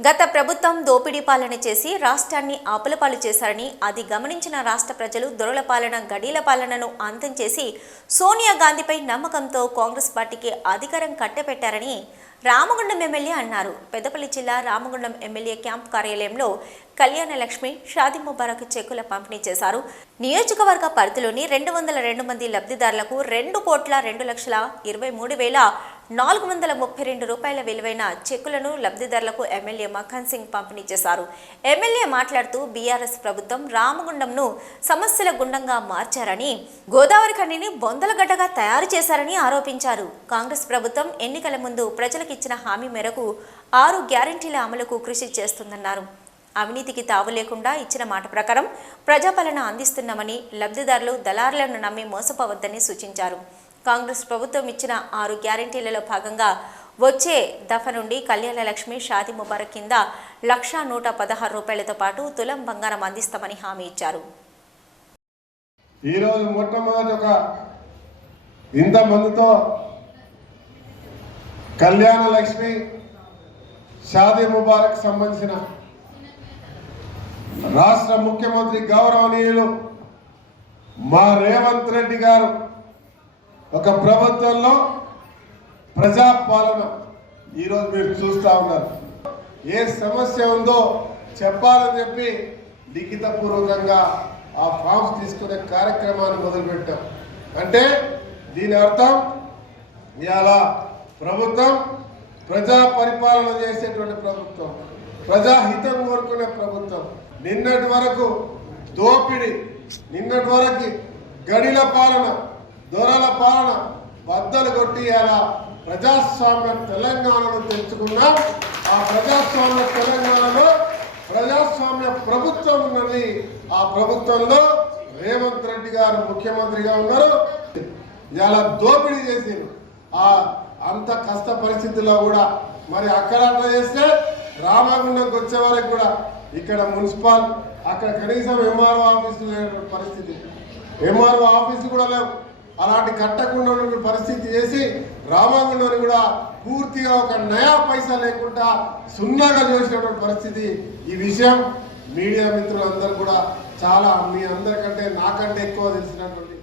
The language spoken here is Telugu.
గత ప్రభుత్వం దోపిడీ పాలన చేసి రాష్ట్రాన్ని ఆపులపాలు చేశారని అది గమనించిన రాష్ట్ర ప్రజలు దొరల పాలన గడీల పాలనను అంతం చేసి సోనియా గాంధీపై నమ్మకంతో కాంగ్రెస్ పార్టీకి అధికారం కట్టపెట్టారని రామగుండం ఎమ్మెల్యే అన్నారు. పెద్దపల్లి జిల్లా రామగుండం ఎమ్మెల్యే క్యాంప్ కార్యాలయంలో కళ్యాణ లక్ష్మి షాదీ ముబారక్ చెక్కుల పంపిణీ చేశారు. నియోజకవర్గ పరిధిలోని రెండు వందల రెండు మంది లబ్ధిదారులకు రెండు కోట్ల రెండు లక్షల ఇరవై మూడు వేల నాలుగు వందల ముప్పై రెండు రూపాయల విలువైన చెక్కులను లబ్ధిదారులకు ఎమ్మెల్యే మఖన్ సింగ్ పంపిణీ చేశారు. ఎమ్మెల్యే మాట్లాడుతూ బీఆర్ఎస్ ప్రభుత్వం రామగుండంను సమస్యల గుండంగా మార్చారని గోదావరి ఖండిని బొందలగడ్డగా తయారు చేశారని ఆరోపించారు. కాంగ్రెస్ ప్రభుత్వం ఎన్నికల ముందు ప్రజలకు ఇచ్చిన హామీ మేరకు ఆరు గ్యారంటీల అమలుకు కృషి చేస్తుందన్నారు. అవినీతికి తావు లేకుండా ఇచ్చిన మాట ప్రకారం ప్రజాపాలన అందిస్తున్నామని లబ్ధిదారులు దళారులను నమ్మి మోసపోవద్దని సూచించారు. కాంగ్రెస్ ప్రభుత్వం ఇచ్చిన ఆరు గ్యారంటీలలో భాగంగా వచ్చే దఫ నుండి కళ్యాణ లక్ష్మి షాది ముబారక్ కింద లక్షా నూట పదహారు రూపాయలతో పాటు తులం బంగారం అందిస్తామని హామీ ఇచ్చారు. ఈరోజు మొట్టమొదటి ఒక ఇంతమందితో కళ్యాణ లక్ష్మి షాది ముబారక్ సంబంధించిన రాష్ట్ర ముఖ్యమంత్రి గౌరవనీయులు మా రేవంత్ రెడ్డి గారు ఒక ప్రభుత్వంలో ప్రజాపాలన ఈరోజు మీరు చూస్తూ ఉన్నారు. ఏ సమస్య ఉందో చెప్పాలని చెప్పి లిఖితపూర్వకంగా ఆ ఫామ్స్ తీసుకునే కార్యక్రమాన్ని మొదలుపెట్టాం. అంటే దీని అర్థం ఇవాళ ప్రభుత్వం ప్రజా పరిపాలన చేసేటువంటి ప్రభుత్వం ప్రజాహితం కోరుకునే ప్రభుత్వం. నిన్నటి వరకు దోపిడి నిన్నటి వరకు గడిల పాలన పాలన బద్దలు కొట్టి అలా ప్రజాస్వామ్య తెలంగాణను తెచ్చుకున్నాం ఆ ప్రజాస్వామ్య తెలంగాణలో ప్రజాస్వామ్య ప్రభుత్వం ఉన్నది. ఆ ప్రభుత్వంలో రేవంత్ రెడ్డి గారు ముఖ్యమంత్రిగా ఉన్నారు. ఇలా దోపిడీ చేసిండు. ఆ అంత కష్ట పరిస్థితుల్లో కూడా మరి అక్కడ అట్లా చేస్తే రామగుండంకి వచ్చే వరకు కూడా ఇక్కడ మున్సిపల్ అక్కడ కనీసం ఎంఆర్ఓ ఆఫీసు లేనటువంటి పరిస్థితి. ఎంఆర్ఓ ఆఫీసు కూడా లేవు. అలాంటి కట్టకుండా పరిస్థితి చేసి రామాంగంలోని కూడా పూర్తిగా ఒక నయా పైసా లేకుండా సున్నాగా చూసినటువంటి పరిస్థితి. ఈ విషయం మీడియా మిత్రులందరూ కూడా చాలా మీ అందరికంటే నాకంటే ఎక్కువ తెలిసినటువంటి